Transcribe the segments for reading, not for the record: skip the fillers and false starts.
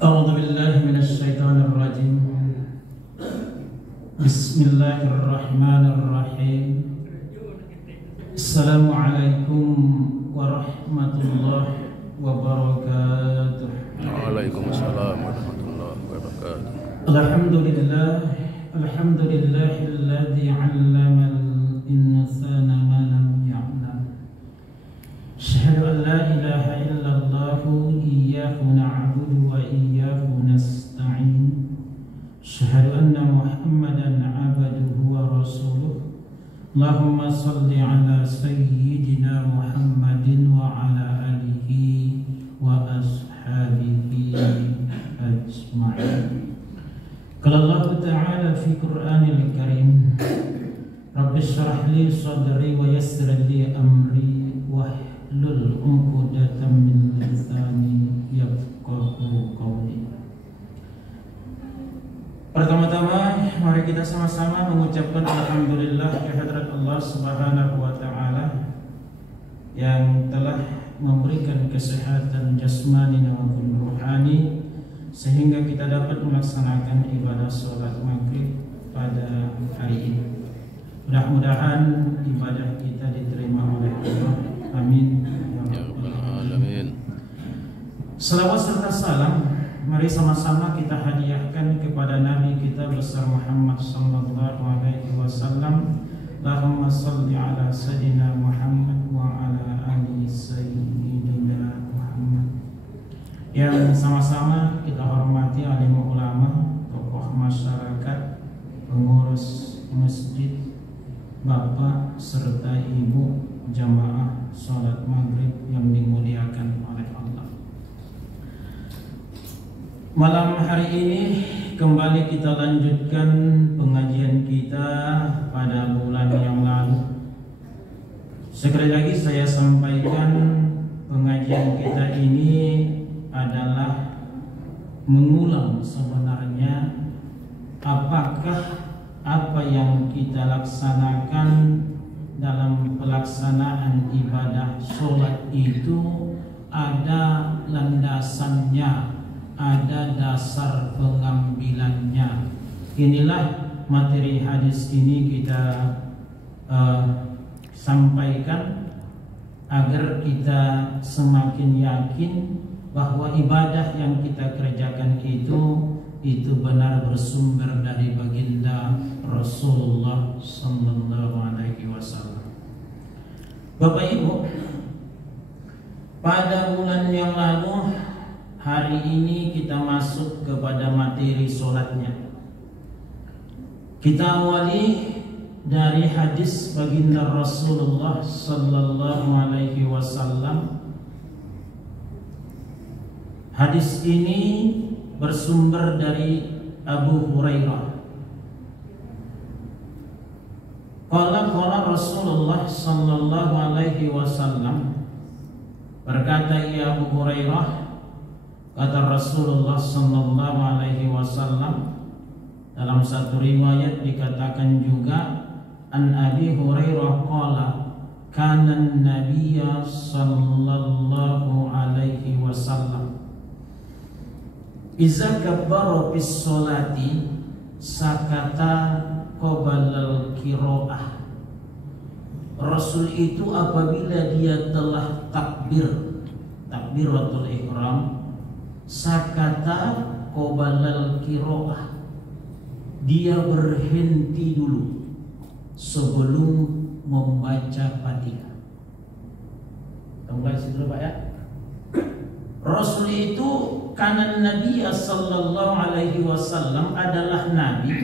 A'udzu billahi minasyaitonir rajim. Bismillahirrahmanirrahim. Assalamualaikum warahmatullahi wabarakatuh. Waalaikumsalam warahmatullahi wabarakatuh. Alhamdulillahilladzi 'allamal insana ma lam ya'lam. Asyhadu an la ilaha illallah iyyahu na'budu wa iyyahu nasta'in. Asyhadu anna Muhammadan 'abduhu wa rasuluh. Allahumma shalli 'ala sayyidina Muhammadin wa 'ala alihi wa ashabihi ajma'in. Qala Allah Ta'ala fi Qur'anil Karim, Rabbi shrah li sadri wa yassir li amri wahlul 'uqdatam min lisani yafqahu qawli. Pertama-tama mari kita sama-sama mengucapkan alhamdulillah kehadirat Allah Subhanahu wa taala yang telah memberikan kesehatan jasmani maupun rohani sehingga kita dapat melaksanakan ibadah sholat maghrib pada hari ini. Mudah-mudahan ibadah kita diterima oleh Allah. Amin ya rabbal alamin. Salawat serta salam mari sama-sama kita hadiahkan kepada Nabi kita besar Muhammad sallallahu alaihi wasallam. Allahumma shalli ala sayyidina Muhammad wa ala ali sayyidina Muhammad. Yang sama-sama kita hormati alim ulama, tokoh masyarakat, pengurus masjid, bapak serta ibu jamaah salat maghrib yang dimuliakan oleh Allah. Malam hari ini kembali kita lanjutkan pengajian kita pada bulan yang lalu. Sekali lagi saya sampaikan pengajian kita ini adalah mengulang sebenarnya apakah apa yang kita laksanakan dalam pelaksanaan ibadah sholat itu ada landasannya, ada dasar pengambilannya. Inilah materi hadis ini kita sampaikan agar kita semakin yakin bahwa ibadah yang kita kerjakan itu benar bersumber dari baginda Rasulullah sallallahu alaihi wasallam. Bapak Ibu, pada bulan yang lalu, hari ini kita masuk kepada materi sholatnya. Kita awali dari hadis baginda Rasulullah sallallahu alaihi wasallam. Hadis ini bersumber dari Abu Hurairah. Qala Rasulullah sallallahu alaihi wasallam, berkata ia Abu Hurairah, kata Rasulullah sallallahu alaihi wasallam. Dalam satu riwayat dikatakan juga an Abi Hurairah qala kana an-nabiyya sallallahu alaihi wasallam iza kabbara bis sholati sakata qabalal qiraah. Rasul itu apabila dia telah takbiratul ihram, sakata qabalal qiraah, dia berhenti dulu sebelum membaca Fatihah. Tunggu situ Pak ya. Rasul itu karena Nabi sallallahu alaihi wasallam adalah nabi.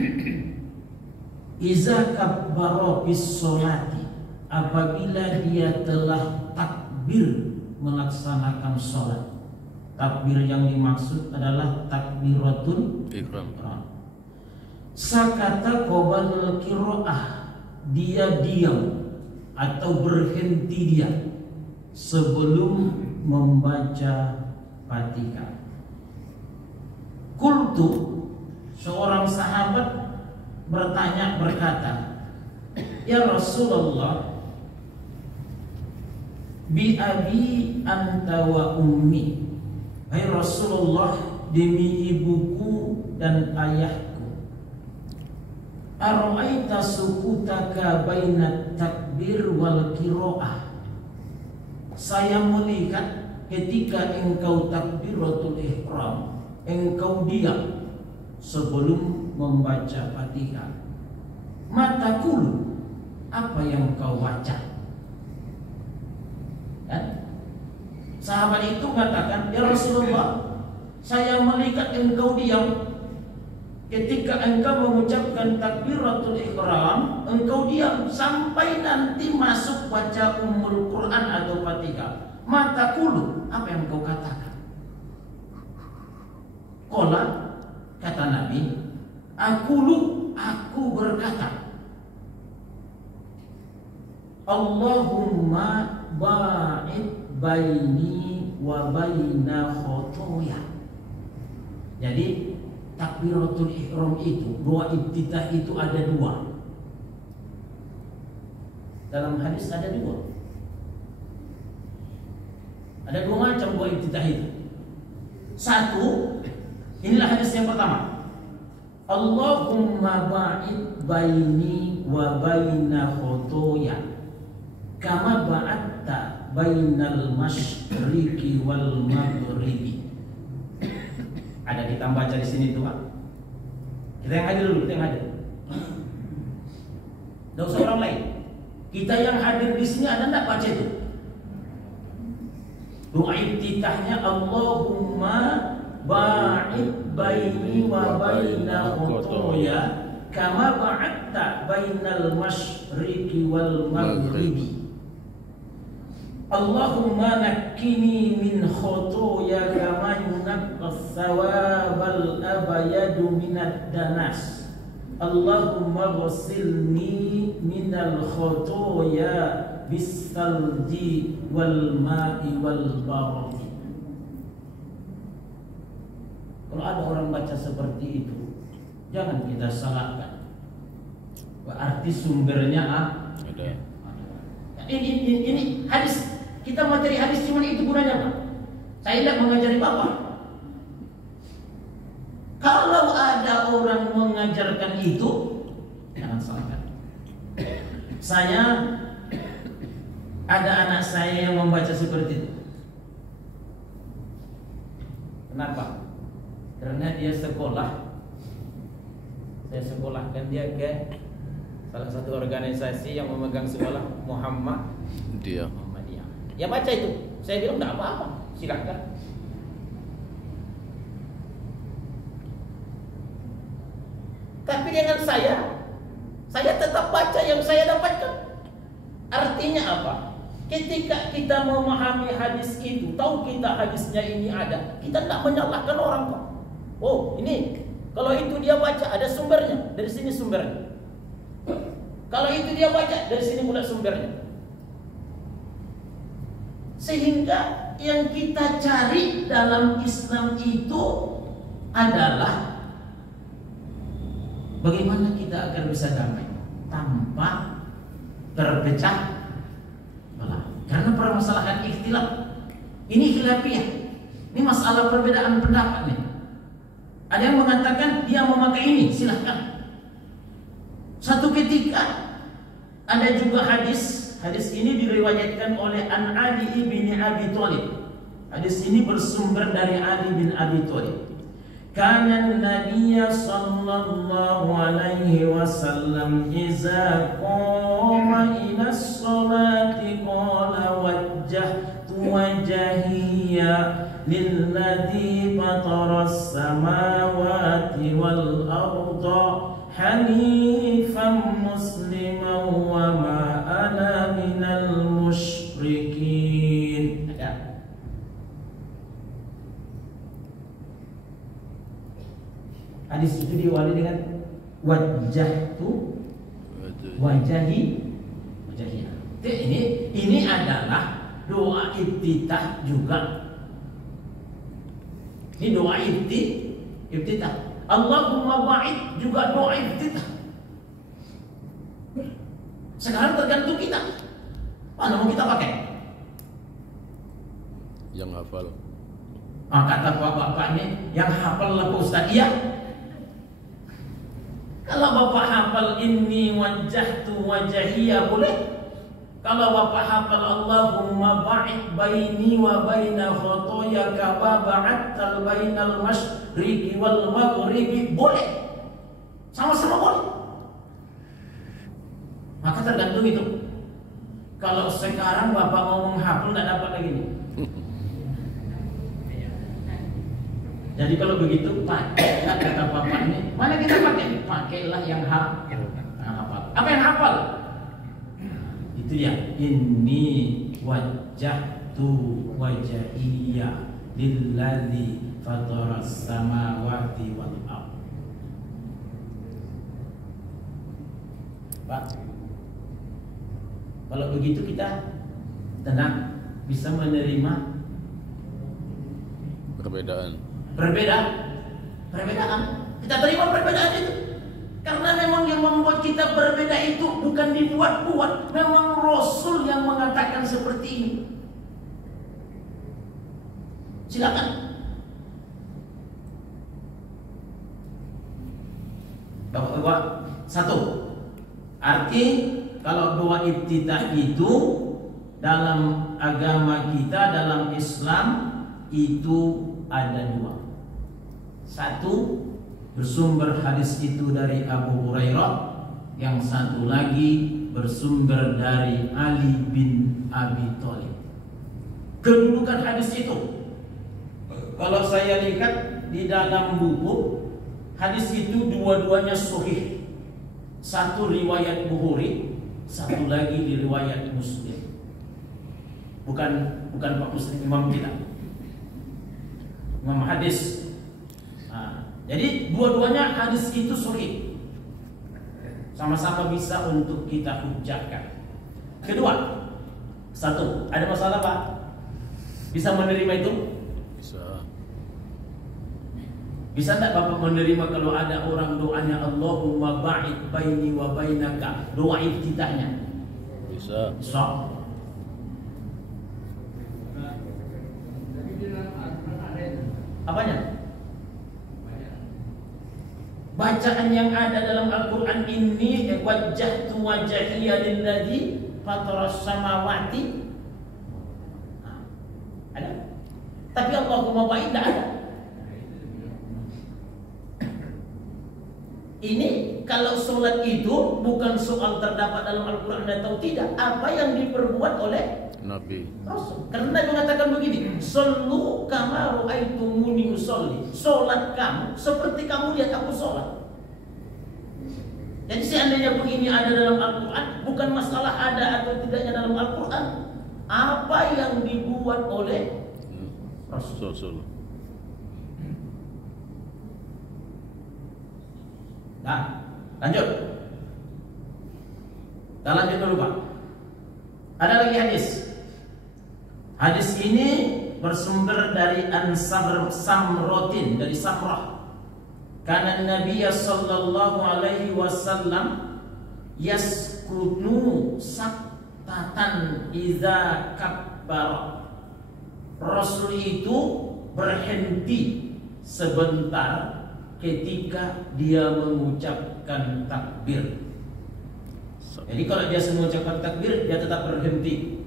Iza kabbara bis sholati, apabila dia telah takbir melaksanakan sholat. Takbir yang dimaksud adalah takbiratul ihram. Sakata qabalul qiraah, dia diam atau berhenti dia sebelum membaca Fatihah. Qultu, seorang sahabat berkata, ya Rasulullah, bi abi anta wa ummi, Hai Rasulullah, demi ibuku dan ayahku, ara'aita sukutaka bainat takbir wal qiraah. Saya melihat ketika engkau takbiratul ihram, engkau diam sebelum membaca Fatihah. Matakulu, apa yang kau baca? Kan? Sahabat itu mengatakan, ya Rasulullah, saya melihat engkau diam ketika engkau mengucapkan takbiratul ihram, engkau diam sampai nanti masuk baca Ummul Quran atau Fatihah. Matakulu, apa yang kau katakan? Qala, kata Nabi, aku berkata, Allahumma ba'id baini wa baina khotoya. Jadi takbiratul ihram itu, doa iftitah itu ada dua. Dalam hadis ada dua. Ada dua macam doa iftitah itu. Satu, inilah hadis yang pertama. Allahumma ba'id baini wa baina khotoya kama ba'atta bainal masyriqi wal maghribi. Ada kita baca di sini tuh Pak. Kita yang hadir dulu, kita yang hadir. Tidak usah orang lain. Kita yang hadir di sini ada enggak baca itu? Doa iftitahnya Allahumma ba'id baini wa baina khotoya kama ba'atta bainal masyriqi wal maghribi. Allahumma nakkini min khotoya kama yunaqqas thawabal abyadu minad danas. Allahumma ghsilni minal khotoya bis-salji wal ma'i wal baradi. Kalau ada orang baca seperti itu, jangan kita salahkan. Berarti sumbernya ada. Ini hadis. Kita materi hadis cuma itu gunanya Pak. Saya tidak mengajari Bapak. Kalau ada orang mengajarkan itu, jangan salahkan. Saya ada anak saya yang membaca seperti itu. Kenapa? Karena dia sekolah. Saya sekolahkan dia ke salah satu organisasi yang memegang sekolah Muhammadiyah. Ya baca itu. Saya bilang enggak apa-apa, silakan. Tapi dengan saya tetap baca yang saya dapatkan. Artinya apa? Ketika kita memahami hadis itu, tahu kita hadisnya ini ada, kita tidak menyalahkan orang kok. Oh, ini kalau itu dia baca ada sumbernya, dari sini sumbernya. Kalau itu dia baca dari sini pula sumbernya. Sehingga yang kita cari dalam Islam itu adalah bagaimana kita agar bisa damai tanpa terpecah belah. Karena permasalahan ikhtilaf ini khilafiyah. Ini masalah perbedaan pendapat nih. Ada yang mengatakan dia memakai ini, silahkan. Satu ketika ada juga hadis ini diriwayatkan oleh An Ali bin Abi Thalib. Hadis ini bersumber dari Ali bin Abi Thalib. Kana Nabiy sallallahu alaihi wasallam iza qama ila sholati qala wajjahtu wajhiya lilladzi fatara as-samawati wal arda hanifan musliman wa ma ana minal musyrikin. Ada. Hadis itu diawali dengan wajjahtu wajahiyah. Ini adalah doa iftitah juga. Ini doa iftitah. Allahumma ba'id juga doa iftitah. Sekarang tergantung kita. Mana mau kita pakai? Yang hafal. Kata bapak ini, yang hafal lah Ustaz. Iya. Kalau bapak hafal inni wajjahtu wajhiya boleh. Kalau bapak hafal Allahumma ba'id baini wa baina khotoya kama ba'adtal bainal masyriqi wal maghribi boleh. Sama-sama boleh. Maka tergantung itu. Kalau sekarang bapak mau menghafal tidak dapat lagi nih. Jadi kalau begitu pakailah kata bapak ini. Mana kita pakai? Pakailah yang hafal. Apa yang hafal? Itu dia. Inni wajjahtu wajhiya lilladzi fataras samawati wal ardh. Pak, kalau begitu kita tenang, bisa menerima perbedaan. Kita terima perbedaan itu. Karena memang yang membuat kita berbeda itu bukan dibuat-buat. Memang Rasul yang mengatakan seperti ini. Silakan. Bapak-bapak, satu. Arti kalau doa iftitah itu dalam agama kita, dalam Islam itu ada dua. Satu, bersumber hadis itu dari Abu Hurairah. Yang satu lagi bersumber dari Ali bin Abi Thalib. Kedudukan hadis itu, kalau saya lihat di dalam buku, hadis itu dua-duanya sahih. Satu riwayat Bukhari, satu lagi di riwayat Muslim. Bukan Pak Muslim, Imam kita, Imam hadis. Jadi dua-duanya hadis itu sahih. Sama-sama bisa untuk kita hujjahkan. Kedua, satu, ada masalah Pak? Bisa menerima itu? Bisa. Bisa tidak Bapak menerima kalau ada orang doanya Allahumma ba'id baini wa bainaka, doa iftitahnya? Bisa. So. Apanya? Bacaan yang ada dalam Al-Quran ini, wajjahtu wajhiya lilladzi fataras samawati. Ada? Tapi Allahumma ba'id tidak ada. Ini kalau sholat itu bukan soal terdapat dalam Al-Quran atau tidak, apa yang diperbuat oleh Nabi Rasul. Karena mengatakan begini, sallu kama ra'aitumuni usolli. Sholat kamu seperti kamu lihat aku sholat. Jadi seandainya begini ada dalam Al-Quran, bukan masalah ada atau tidaknya dalam Al-Quran, apa yang dibuat oleh Rasul. Nah, lanjut. Kita lanjut dulu Pak. Ada lagi hadis. Hadis ini bersumber dari Samrotin, dari Samrah. Karena Nabi sallallahu alaihi wasallam yaskunu saktatan idza kabbar. Rasul itu berhenti sebentar ketika dia mengucapkan takbir. Jadi kalau dia mengucapkan takbir, dia tetap berhenti.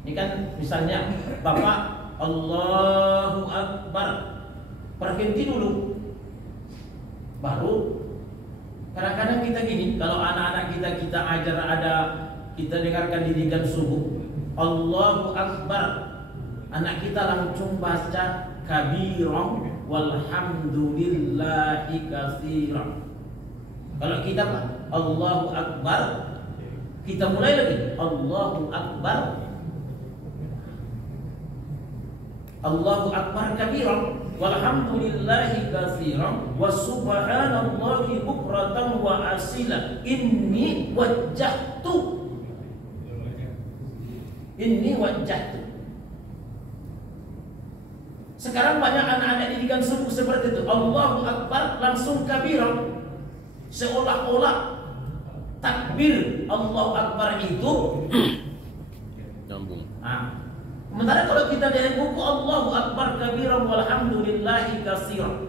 Ini kan misalnya Bapak Allahu Akbar, berhenti dulu, baru. Kadang-kadang kita gini, kalau anak-anak kita ajar, ada kita dengarkan didikan subuh, Allahu Akbar, anak kita langsung baca kabiran walhamdulillahi katsiran. Kalau kita Allahu Akbar, kita mulai lagi Allahu Akbar, Allahu Akbar kabiran walhamdulillahi katsiran wa subhanallahi bukratan wa asila. Inni wajjahtu. Sekarang banyak anak-anak didikan subuh seperti itu. Allahu Akbar langsung kabiran, seolah-olah takbir Allahu Akbar itu nyambung. Sementara kalau kita dari buku Allahu Akbar kabiran walhamdulillahi katsiran,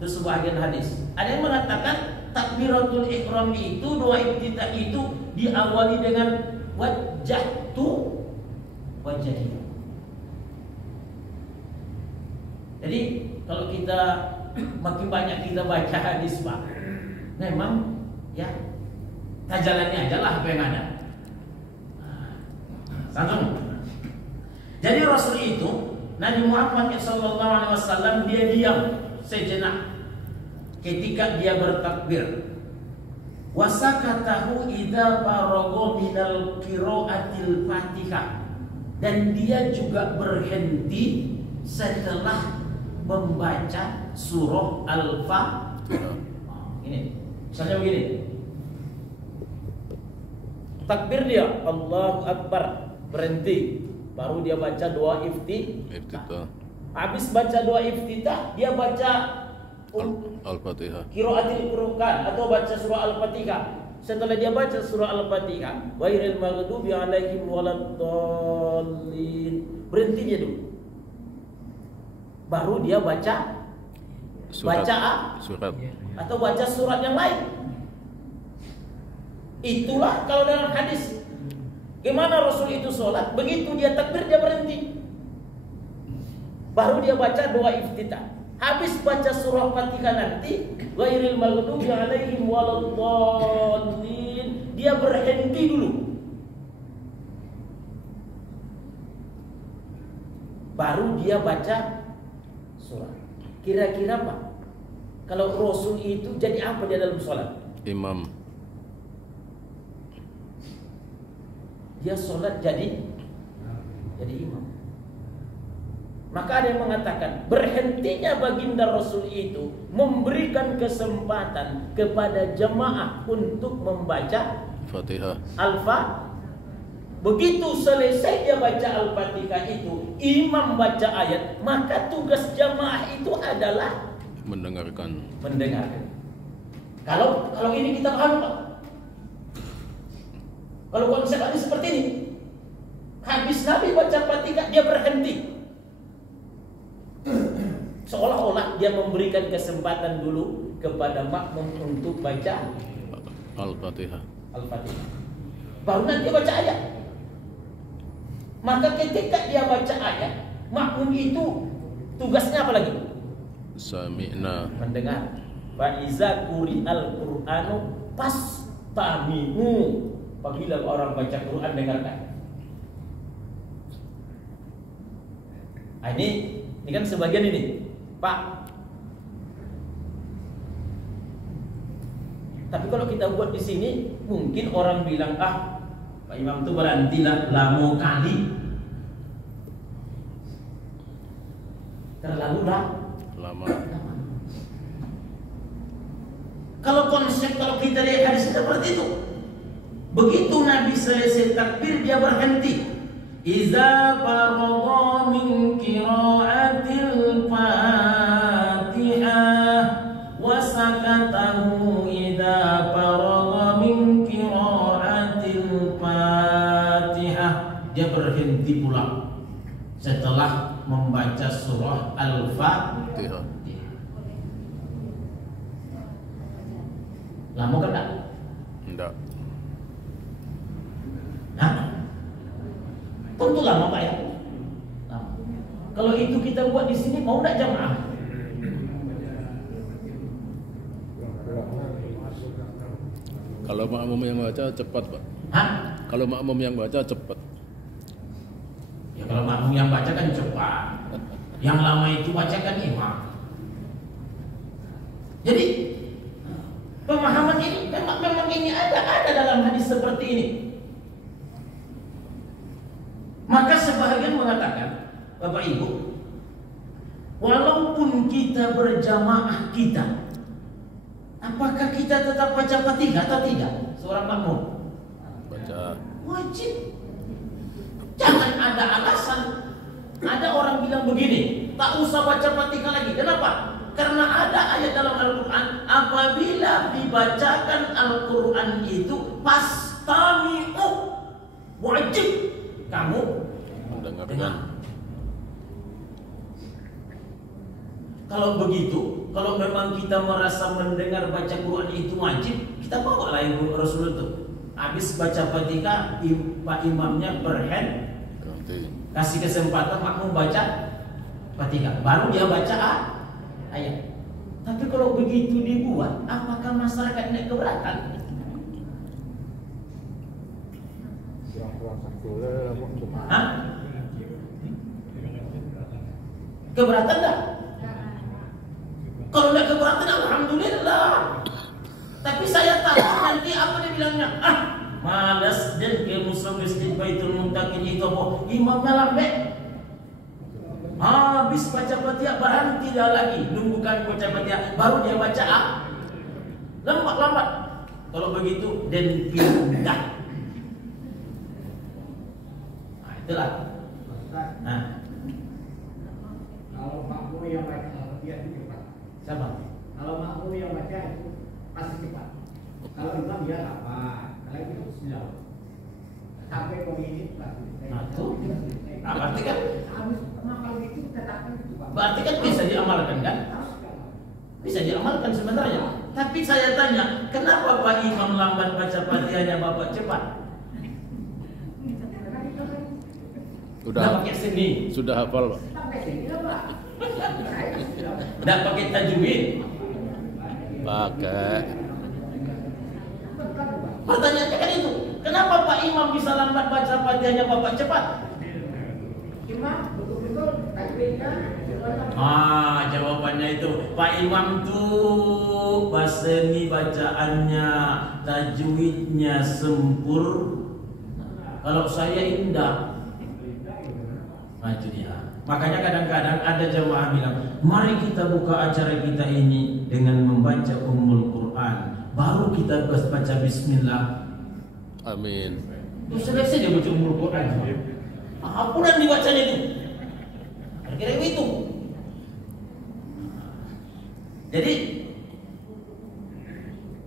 itu sebagian hadis. Ada yang mengatakan takbiratul ihram itu, doa iftitah itu diawali dengan wajjahtu wajhi. Jadi kalau kita makin banyak kita baca hadis Pak, memang ya tajalannya aja lah apa yang ada. Santun. Jadi Rasul itu Nabi Muhammad SAW dia diam sejenak ketika dia bertakbir. Wasakatahu idza faragha minal qiraatil Fatihah, dan dia juga berhenti setelah membaca surah Al-Fatihah. Ini, misalnya begini. Takbir dia Allahu Akbar, berhenti, baru dia baca doa iftitah. Habis baca doa iftitah, dia baca Al-Fatihah, qiraatil Qur'an atau baca surah Al-Fatihah. Setelah dia baca surah Al-Fatihah, ghairil maghdubi alaihim waladdallin, berhenti dia dulu. Baru dia baca surat atau baca surat yang lain. Itulah kalau dalam hadis. Gimana Rasul itu sholat? Begitu dia takbir dia berhenti, baru dia baca doa iftitah. Habis baca surah Fatihah nanti ghairil maghdubi alaihim waladdallin, dia berhenti dulu, baru dia baca sholat. Kira-kira Pak, kalau Rasul itu jadi apa dia dalam sholat? Imam. Dia sholat jadi imam. Maka ada yang mengatakan berhentinya baginda Rasul itu memberikan kesempatan kepada jemaah untuk membaca Fatihah. Begitu selesai dia baca Al-Fatihah itu, imam baca ayat, maka tugas jamaah itu adalah mendengarkan. Kalau ini kita paham Pak. Kalau konsep hadis seperti ini, habis Nabi baca Fatihah dia berhenti, seolah-olah dia memberikan kesempatan dulu kepada makmum untuk baca Al-Fatihah. Baru nanti baca ayat. Maka ketika dia baca ayat, makmum itu tugasnya apa lagi? Sami'na, mendengar. Fa iza quri'al Qur'anu fastami'u. Apabila orang baca Quran, dengarkan. Nah, ini kan sebagian ini, Pak. Tapi kalau kita buat di sini, mungkin orang bilang, Pak Imam itu berhentilah lama kali, terlalu lama. Kalau kita lihat hadis seperti itu, begitu Nabi selesai takbir dia berhenti. Iza faragha min qiraatil Fatihah wa sakatahu idza faragha min qiraatil Fatihah, dia berhenti pula setelah membaca surah Al-Fatihah. Lama kan enggak? Enggak. Tentu lama Pak ya. Kalau itu kita buat di sini, mau enggak jamaah? Kalau makmum yang baca cepat Pak. Kalau makmum yang baca cepat. Ya kalau makmum yang baca kan cepat. Yang lama itu baca kan imam. Jadi pemahaman ini memang ini ada dalam hadis seperti ini. Maka sebahagian mengatakan, Bapak Ibu, walaupun kita berjamaah kita, apakah kita tetap baca Fatihah atau tidak? Seorang makmum Baca. wajib. Jangan ada alasan. Ada orang bilang begini, tak usah baca Fatihah lagi. Kenapa? Karena ada ayat dalam Al-Quran, apabila dibacakan Al-Quran itu pastami'u, wajib kamu mendengarkan. Kalau begitu, kalau memang kita merasa mendengar baca Quran itu wajib, kita bawa lah yang Rasul itu. Habis baca Fatihah, Pak imamnya berhand, kasih kesempatan makmum baca Fatihah, baru dia baca ayat. Tapi kalau begitu dibuat, apakah masyarakat tidak keberatan? Hah? Keberatan tak? Kalau tidak keberatan, alhamdulillah. Tapi saya takut nanti apa dia bilangnya? Malas dan ke masjid Baitul Muntaqin itu apa? Imamnya lambat. Habis baca Fatihah berhenti dah lagi, nunggukan baca Fatihah, baru dia baca lambat. Kalau begitu dan pindah. Nah, itulah. Nah, kalau makmum yang baca Fatihah itu cepat. siapa? Kalau makmum yang baca itu pasti cepat. Kalau imam dia lambat. Kalau itu bismillah. Sampai begini pasti. Nah, itu. Nah, berarti kan kalau itu tetapkan itu Pak. berarti kan bisa diamalkan kan? Bisa diamalkan sebenarnya. Tapi saya tanya, kenapa Pak Imam lambat baca Fatihahnya, Bapak cepat? Sudah pakai seni. Sudah hafal, Pak. Tidak pakai tajwid. Pakai. Pertanyaannya kan itu. Kenapa Pak Imam bisa lambat baca Fatihahnya, Bapak cepat? Imam betul-betul tajwidkan. Jawabannya itu Pak Imam tuh baseni bacaannya, tajwidnya sempurna. Kalau saya indah. Nah, itu dia. Makanya kadang-kadang ada jamaah bilang, mari kita buka acara kita ini dengan membaca Ummul Quran, baru kita baca Bismillah. Amin. Terus selesai dia baca Ummul Quran. Ampunan dibacanya itu. Kira-kira itu. Jadi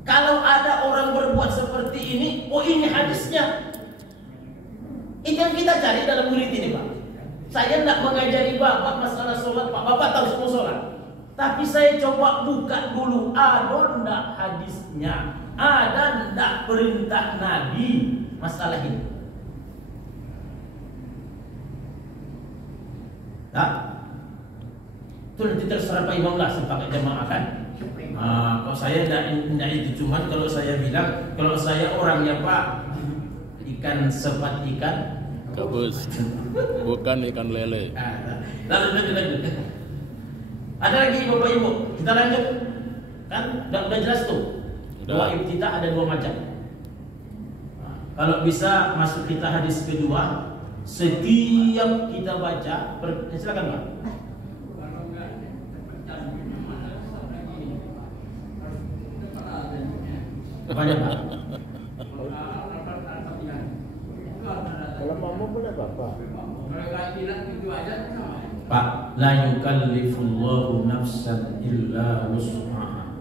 kalau ada orang berbuat seperti ini, ini hadisnya. Itu yang kita cari dalam murid ini, Pak. Saya tidak mengajari Bapak masalah sholat, Pak. Bapak tahu semua sholat. Tapi saya coba buka dulu, ada ndak hadisnya, ada ndak perintah Nabi masalah ini. Nah, itu nanti terserah Pak Imam lah sebagai jemaah kan. Kalau saya tidak itu, cuman kalau saya bilang, kalau saya orangnya Pak, ikan sepat ikan Gabus. Bukan ikan lele. Lanjut. Ada lagi Bapak Ibu, kita lanjut. Kan udah jelas tuh. Dua ibtidah ada dua macam. Kalau bisa masuk kita hadis kedua, setiap kita baca, silakan Pak. Banyak Pak. Kalau makmum boleh Bapak. Pak, la yukallifullahu nafsan illa wus'aha.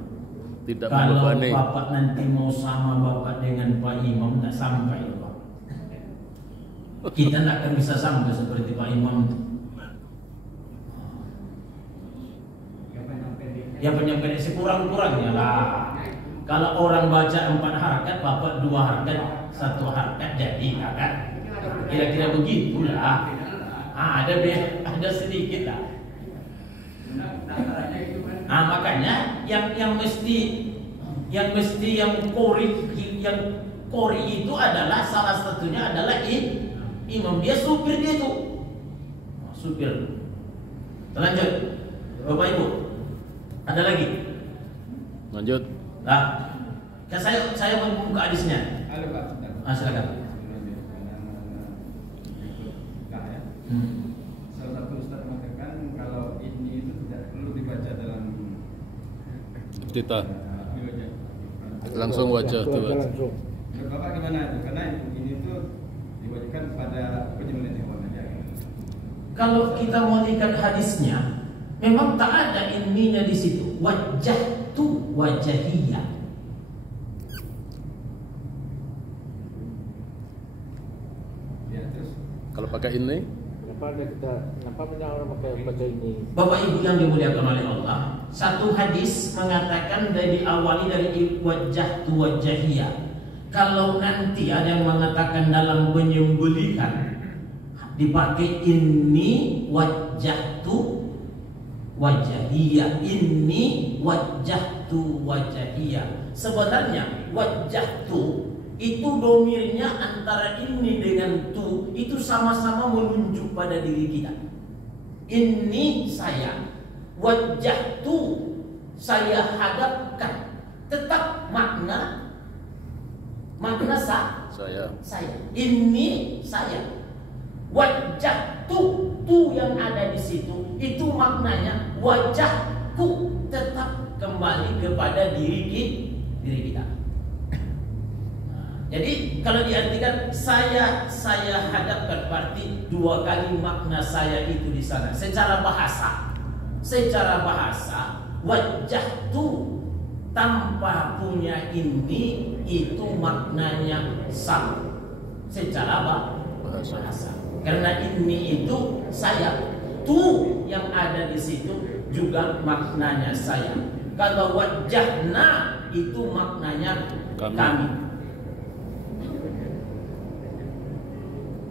Tidak Kalau membebani. Bapak nanti mau sama Bapak dengan Pak Imam, tak sampai Pak. Kita tidak akan bisa sampai seperti Pak Imam. Ya penyampaian sekurang-kurangnya lah. Kalau orang baca 4 harakat, Bapak 2 harakat, 1 harakat jadi kan? Kira-kira begitulah. Ada sedikit lah. Makanya yang kori itu adalah salah satunya adalah imam, dia supir dia itu. Supir. Lanjut. Bapak Ibu. Ada lagi? Lanjut. Nah, saya mau buka hadisnya. Halo Pak. Silakan. Salah satu Ustaz mengatakan kalau ini itu tidak perlu dibaca dalam Iftitah. wajah. Langsung wajah tuh. Menurut Bapak gimana itu? Karena ini tuh diwajibkan pada penyembelihan hewan aja. Kalau kita mau lihat hadisnya, memang tak ada ininya di situ. Wajah tu wajahiyah. Ya, terus Kalau pakai ini, Kenapa orang pakai baca ini? Bapak Ibu yang dimuliakan oleh Allah, satu hadis mengatakan dari diawali dari wajah tu wajahiyah. Kalau nanti ada yang mengatakan dalam penyembelihan dipakai ini wajah tu wajahiyah, ini wajah tu wajahiyah. Sebenarnya wajah tu itu domirnya antara ini dengan tu itu sama-sama menunjuk pada diri kita. Ini saya, wajah tu saya hadapkan, tetap makna saya. Ini saya, wajah tu yang ada di situ itu maknanya wajahku, tetap kembali kepada diri kita. Jadi kalau diartikan saya hadapkan, berarti dua kali makna saya itu di sana. Secara bahasa wajah tu tanpa punya ini itu maknanya sama. Secara bahasa. Karena ini itu saya, tu yang ada di situ juga maknanya saya. Kalau wajahna itu maknanya kami.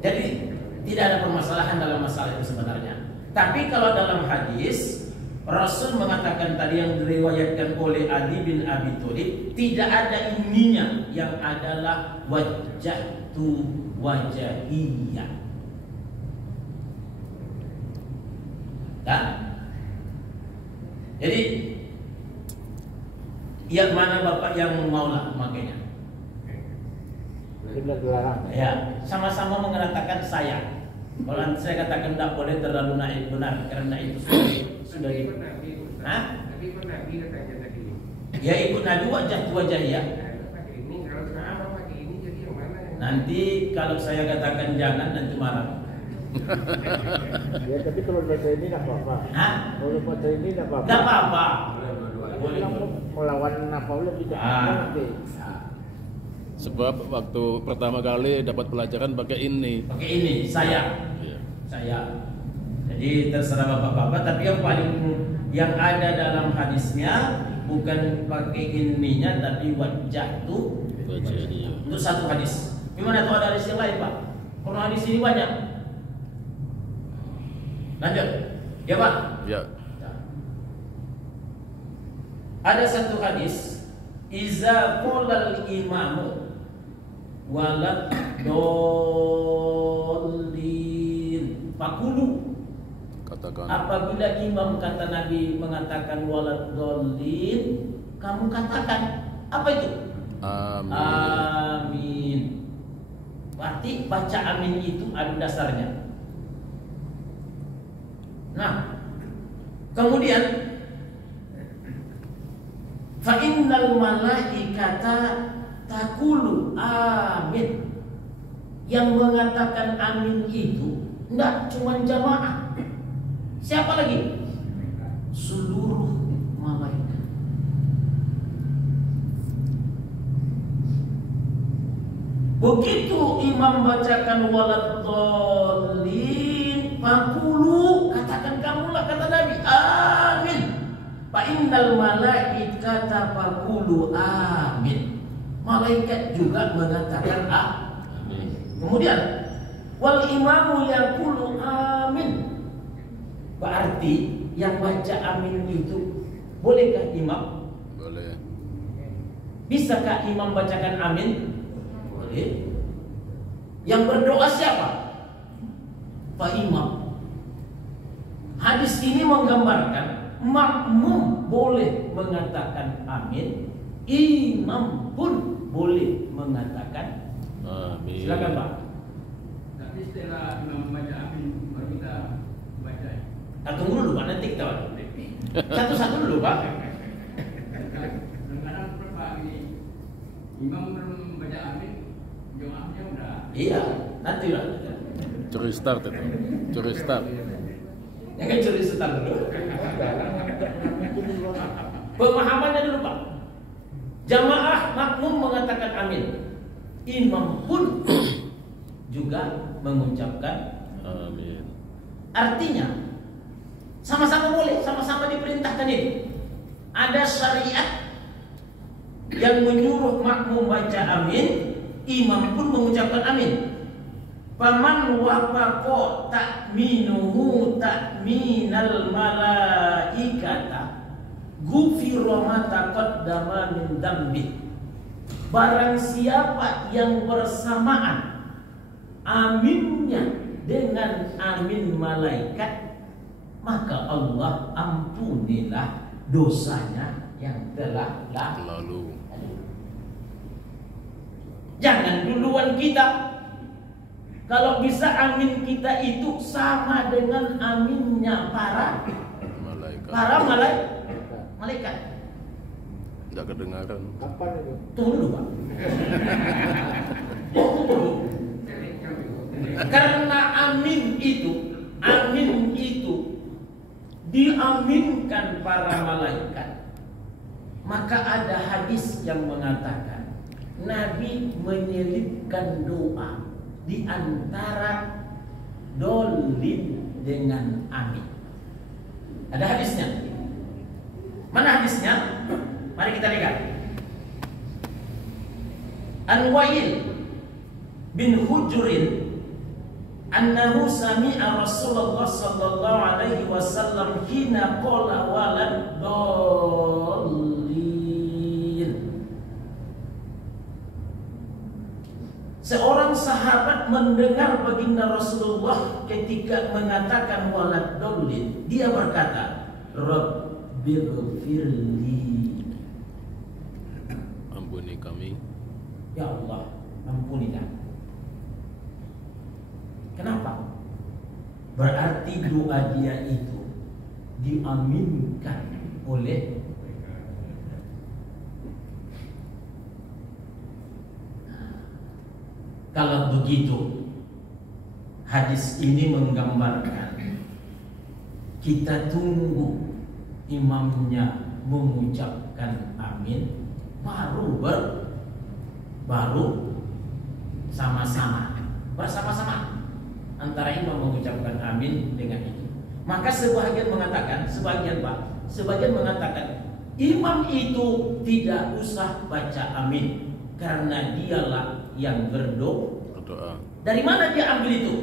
Jadi tidak ada permasalahan dalam masalah itu sebenarnya. Tapi kalau dalam hadis Rasul mengatakan tadi yang diriwayatkan oleh Ali bin Abi Thalib, tidak ada ininya, yang adalah wajah tu wajahiyah. Dan jadi yang mana Bapak yang maulah makanya. Ya, sama-sama mengatakan saya. Kalau saya katakan tidak boleh terlalu naik benar, karena itu sudah di. Hah? Ya ikut Nabi wajah ya. Nanti kalau saya katakan jangan, nanti marah. Ya tapi kalau baca ini tidak apa-apa. Hah? Kalau baca ini tidak apa-apa. Tidak apa-apa. Boleh. Melawan Napoleon tidak nanti. Sebab waktu pertama kali dapat pelajaran pakai ini. Pakai ini, saya. Ya. Saya. Jadi terserah bapak-bapak, tapi yang ada dalam hadisnya bukan pakai ininya, tapi wajah tu. Itu satu hadis. Gimana tuh ada hadis yang lain, Pak? Kalau hadis ini banyak. Lanjut. Ya, Pak? Ya. Ada satu hadis, iza qolal imamu walad dolin fakulu. Katakan. Apabila imam kata Nabi mengatakan walad dolin, kamu katakan apa itu? Amin. Amin. Berarti baca amin itu ada dasarnya. Nah, kemudian fa innal malaikata taqulu amin. Yang mengatakan amin itu enggak cuma jamaah. Siapa lagi? Seluruh malaikat. Begitu imam bacakan waladhdallin, faqulu, katakan kamulah, kata Nabi, amin. Fa innal malaikata faqulu amin. Malaikat juga mengatakan amin. Kemudian wal imamu yaqulu amin. Berarti yang baca amin itu bolehkah imam? Boleh. Bisakah imam bacakan amin? Boleh. Yang berdoa siapa? Pak imam. Hadis ini menggambarkan makmum boleh mengatakan amin, imam pun boleh mengatakan amin. Silakan, Pak. Tapi setelah imam membaca amin baru kita baca. Tunggu dulu, Pak, nanti kita satu-satu dulu, Pak. Kadang-kadang Pak ini imam belum membaca amin, jemaahnya udah. Iya, nanti lah. Curi start itu. Curi start. Jangan curi start dulu. Pemahamannya dulu, Pak. Jamaah makmum mengatakan amin. Imam pun juga mengucapkan amin. Artinya sama-sama boleh, sama-sama diperintahkan itu. Ada syariat yang menyuruh makmum baca amin, imam pun mengucapkan amin. Faman wafaqa ta'minuhu ta'minal malaikata ghufira ma taqaddama min dzambi. Barang siapa yang bersamaan aminnya dengan amin malaikat, maka Allah ampunilah dosanya yang telah lalu. Jangan duluan kita. Kalau bisa amin kita itu sama dengan aminnya para malaikat. Tidak kedengaran. Kapan itu? Tunggu dulu, Pak. Karena amin itu diaminkan para malaikat, maka ada hadis yang mengatakan Nabi menyelipkan doa di antara dolin dengan amin. Ada hadisnya. Mana hadisnya? Mari kita lihat. An Wa'il bin Hujrin annahu sami'a Rasulullah sallallahu alaihi wasallam hina qala walad dallin. Seorang sahabat mendengar baginda Rasulullah ketika mengatakan walad dallin. Dia berkata, Rabbighfirli, ampuni kami. ya Allah, ampunilah. Kenapa? Berarti doa dia itu diaminkan oleh Kalau begitu, hadis ini menggambarkan kita tunggu imamnya mengucapkan amin, baru sama-sama bersama-sama antara imam mengucapkan amin dengan itu. Maka sebagian mengatakan imam itu tidak usah baca amin karena dialah yang berdoa. Dari mana dia ambil itu?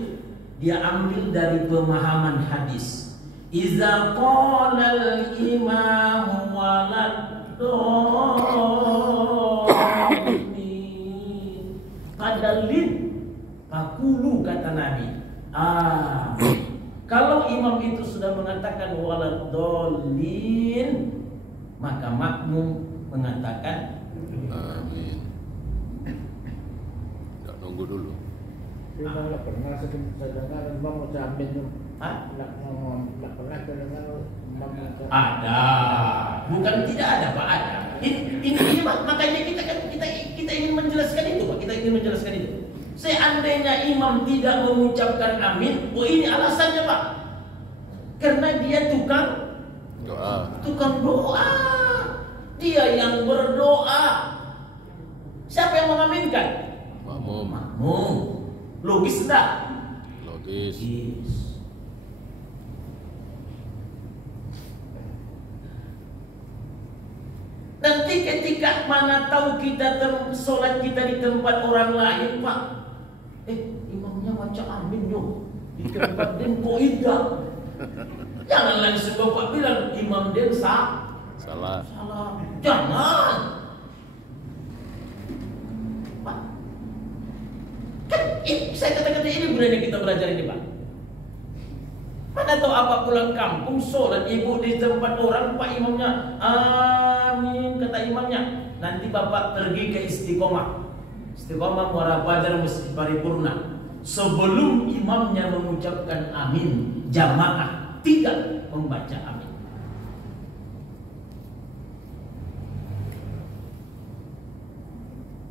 Dia ambil dari pemahaman hadis. Iza qala al-imam waladdallin. Padallin pakulu kata Nabi. Kalau imam itu sudah mengatakan waladdallin, maka makmum mengatakan amin. Enggak nunggu dulu. Tidak pernah saya dengar imam baca amin tu. Hah? Tak pernah saya dengar imam baca. Ada, bukan tidak ada, Pak, ada. Ini makanya kita ingin menjelaskan itu, Pak. Kita ingin menjelaskan itu. Seandainya imam tidak mengucapkan amin, ini alasannya, Pak. Karena dia tukang doa. Dia yang berdoa. Siapa yang mengaminkan? Makmum. Logis enggak? Logis. Nanti ketika mana tahu kita sholat kita di tempat orang lain, Pak, imamnya baca amin yo di tempat den koida. Jangan langsung Bapak bilang imam den salah. Jangan. Pak, kan saya katakan ini gunanya kita belajar ini, Pak. Mana tahu apa pulang kampung sholat ibu di tempat orang, Pak, imamnya amin kata imamnya. Nanti Bapak pergi ke Istiqomah Muara Fajar Masjid Paripurna. Sebelum imamnya mengucapkan amin, jamaah tidak membaca amin.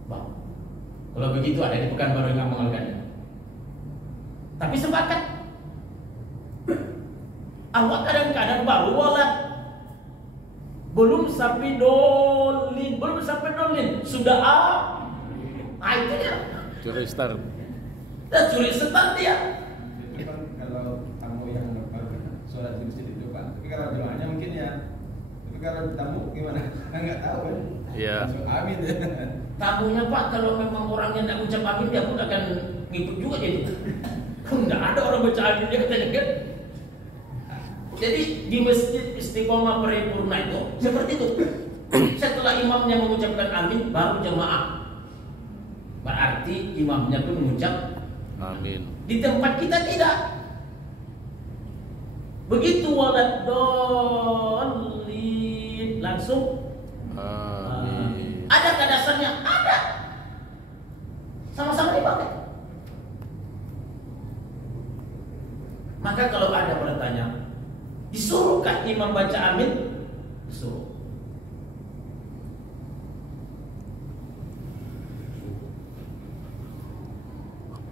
Bang, kalau begitu ada di Pekanbaru yang mengamalkannya. Tapi sepakat. Awak kadang-kadang baru walat, belum sampai dolin, sudah itu dia. Curi start Dan curi start dia. Kalau kamu yang sholat di masjid itu Pak. Tapi kalau jemaahnya mungkin ya. Tapi kalau tamu gimana? Nggak tahu kan? Iya. Langsung amin. Tamunya Pak, kalau memang orangnya nggak ucap amin, dia pun akan ngikut juga jadi. Nggak ada orang baca amin dia katanya kan. Jadi di Masjid Istiqomah Paripurna itu seperti itu. Setelah imamnya mengucapkan amin, baru jemaah. Berarti imamnya pun mengucap Amin. Di tempat kita tidak. Begitu waladdallin langsung Amin. ada dasarnya? Ada. Sama-sama dipakai. Maka kalau ada bertanya, disuruhkah imam baca amin? Disuruh.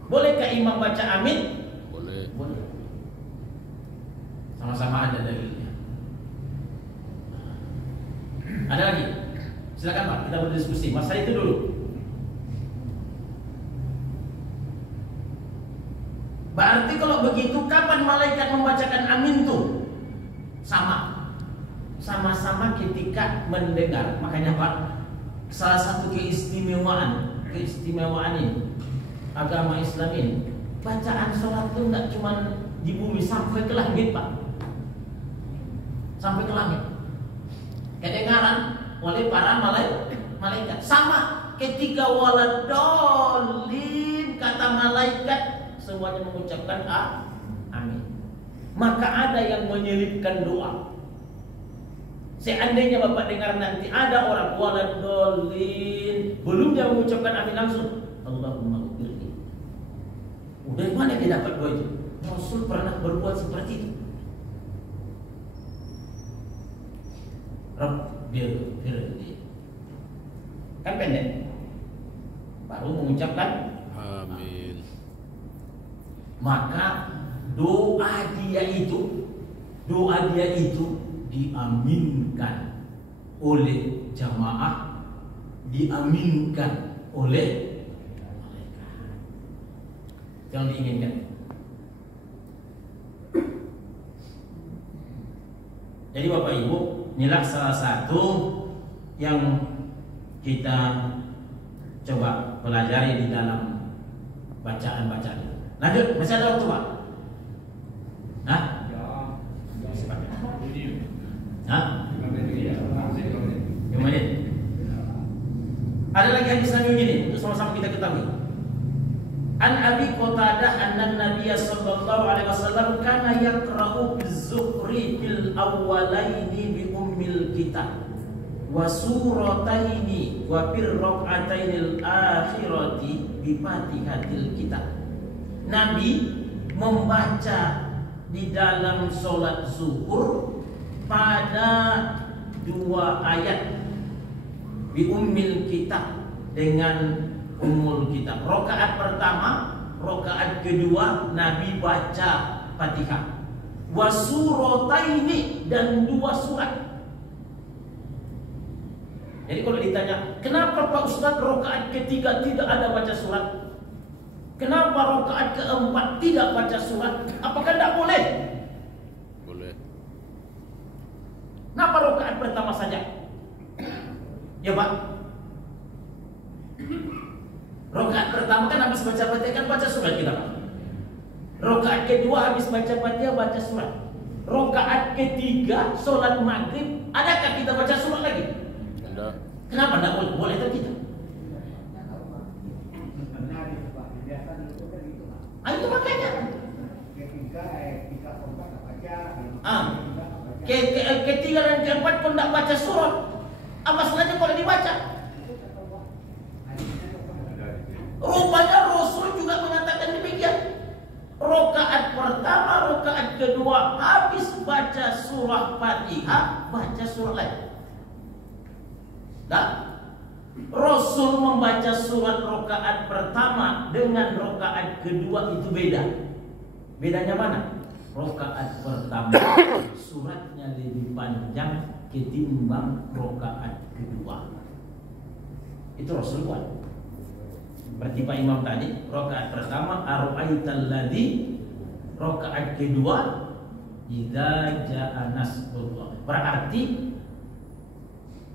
Bolehkah imam baca amin? Boleh. Boleh. Sama-sama ada dalilnya. Ada lagi? Silakan Pak, kita berdiskusi. Masa itu dulu. Berarti kalau begitu, kapan malaikat membacakan amin tuh? Sama. Sama-sama ketika mendengar. Makanya Pak, salah satu keistimewaan ini agama Islam ini, bacaan sholat itu nggak cuma di bumi, sampai ke langit Pak, sampai ke langit, kedengaran oleh para malaikat. Sama ketika waladdallin, kata malaikat semuanya mengucapkan amin. Maka ada yang menyelipkan doa. Seandainya Bapak dengar nanti ada orang waladdallin, belum dia mengucapkan amin langsung Allahumma ghfirli. Dari mana dia dapat doa itu? Rasul pernah berbuat seperti itu. Rabbil firli. Kan pendek. Baru mengucapkan Amin. Maka doa dia itu diaminkan oleh jamaah, diaminkan oleh malaikat. Yang diinginkan. Jadi Bapak Ibu, inilah salah satu yang kita coba pelajari di dalam bacaan-bacaan. Lanjut, masih ada waktu Pak? Hah? Hah? 5 menit. Ada lagi hadis Nabi begini untuk sama-sama kita ketahui. An Abi Qatadah anna Nabiy sallallahu alaihi wasallam kana yaqra'u biz-zuhri fil awwalaini bi ummil kitab wa surataini wa fir rak'atainil akhirati bi fatihatil kitab. Nabi membaca di dalam sholat zuhur pada 2 ayat bi ummil kitab, dengan ummul kitab. Rakaat pertama, rakaat kedua Nabi baca Fatihah. Wa surataini, dan 2 surat. Jadi kalau ditanya, kenapa Pak Ustaz rakaat ketiga tidak ada baca surat? Kenapa rakaat keempat tidak baca surat? Apakah tidak boleh? Boleh. Kenapa rakaat pertama saja? Ya Pak. Rakaat pertama kan habis baca Fatihah kan baca surat kita Pak. Rakaat kedua habis baca Fatihah baca surat. Rakaat ketiga sholat maghrib, adakah kita baca surat lagi? Tidak. Kenapa tidak boleh? Boleh atau tidak? Itu makanya. Ketiga dan keempat pun tidak baca surat. Apa salahnya boleh dibaca? Rupanya Rasul juga mengatakan demikian. Rakaat pertama, rakaat kedua habis baca surah Fatihah, baca surah lain. Nah, Rasul membaca surat rakaat pertama dengan rakaat kedua itu beda. Bedanya mana? Rakaat pertama suratnya lebih panjang ketimbang rakaat kedua. Itu Rasul buat. Berarti Pak Imam tadi, rakaat pertama ara'aital ladzi, rakaat kedua idza jaa nasrullah. Berarti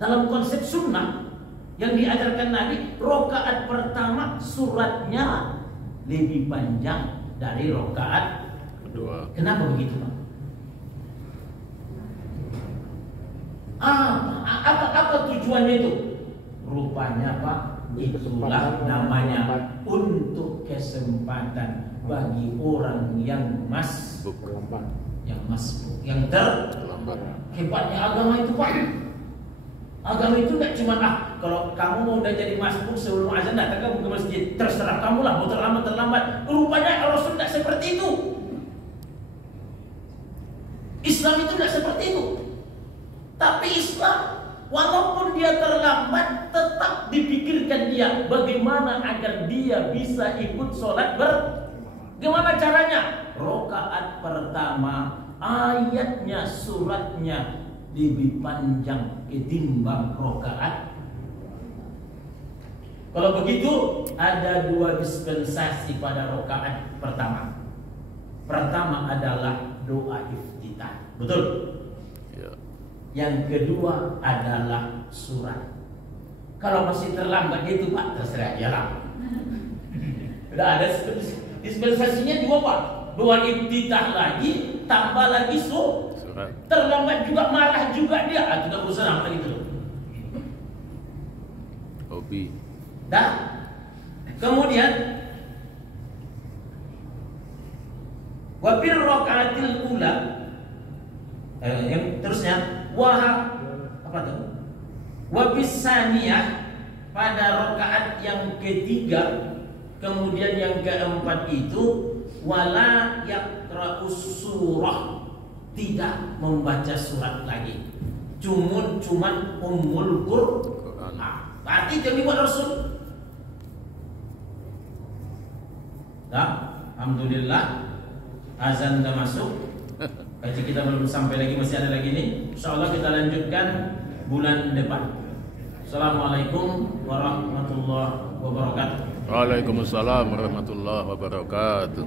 dalam konsep sunnah yang diajarkan Nabi, rakaat pertama suratnya lebih panjang dari rakaat kedua. Kenapa begitu, Pak? Apa tujuannya itu? Rupanya, Pak, itulah namanya untuk kesempatan bagi orang yang masbuk, yang terlambat. Hebatnya agama itu, Pak. Agama itu tidak cuma kalau kamu mau udah jadi masbuk sebelum azan datang kamu ke masjid, terserah kamu lah mau terlambat. Rupanya Rasul tidak seperti itu. Islam itu tidak seperti itu. Tapi Islam walaupun dia terlambat tetap dipikirkan dia bagaimana agar dia bisa ikut sholat Gimana caranya? Rakaat pertama ayatnya, suratnya lebih panjang ketimbang rakaat. Kalau begitu ada dua dispensasi pada rakaat pertama. Pertama adalah doa iftitah, betul? Ya. Yang kedua adalah surat. Kalau masih terlambat itu, Pak, terserah dia lah. Udah ada dispensasinya dua, Pak. Doa iftitah lagi, tambah lagi surat. Terlambat juga, marah juga dia. Tidak usah apa gitu. Hobi. Dah. Kemudian wa fir rakaatil ula, yang terusnya apa tuh? Wa bisaniyah, pada rakaat yang ketiga, kemudian yang keempat itu wala yaqra'us surah, tidak membaca surat lagi. Cuman ummul Qur'an. Berarti jadi buat Rasul. Nah, alhamdulillah azan sudah masuk. Kaji kita belum sampai lagi, masih ada lagi nih. Insyaallah kita lanjutkan bulan depan. Assalamualaikum warahmatullahi wabarakatuh. Waalaikumsalam warahmatullahi wabarakatuh.